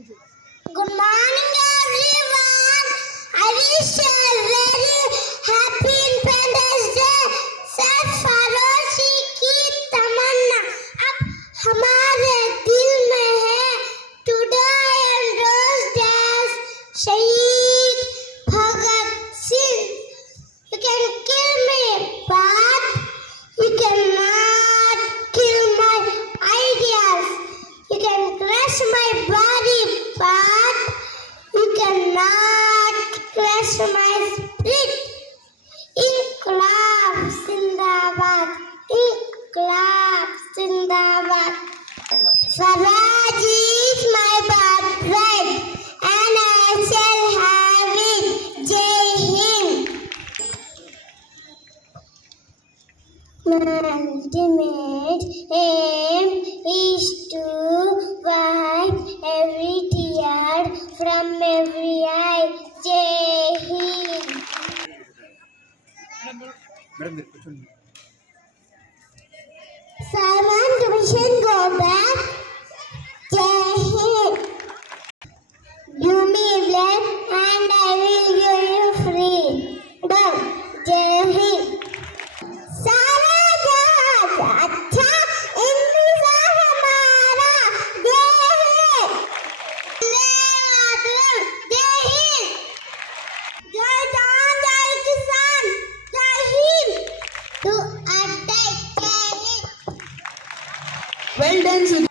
Good morning, everyone. I wish you a very happy Independence Day. सर फरोशी की तमन्ना अब हमारे दिल में है. Today and those days, शहीद Bhagat Singh. You can kill me, but you cannot kill my ideas. You can crush my body, but you cannot crush my spirit. Inqilab Zindabad, Inqilab Zindabad. Swaraj is my birthright, and I shall have it. Jai Hind. My ultimate aim is to wipe every tear from every eye. Jai Hind. Simon Division go back. Jai Hind. Give me blood and I will give you freedom. Jai Hind. सारा जहाज अच्छा इंतजार हमारा. जय हिंद. जय हिंद. जय जवान जय किसान. जय हिंद. To attack. जय हिंद. Well done, Sujit.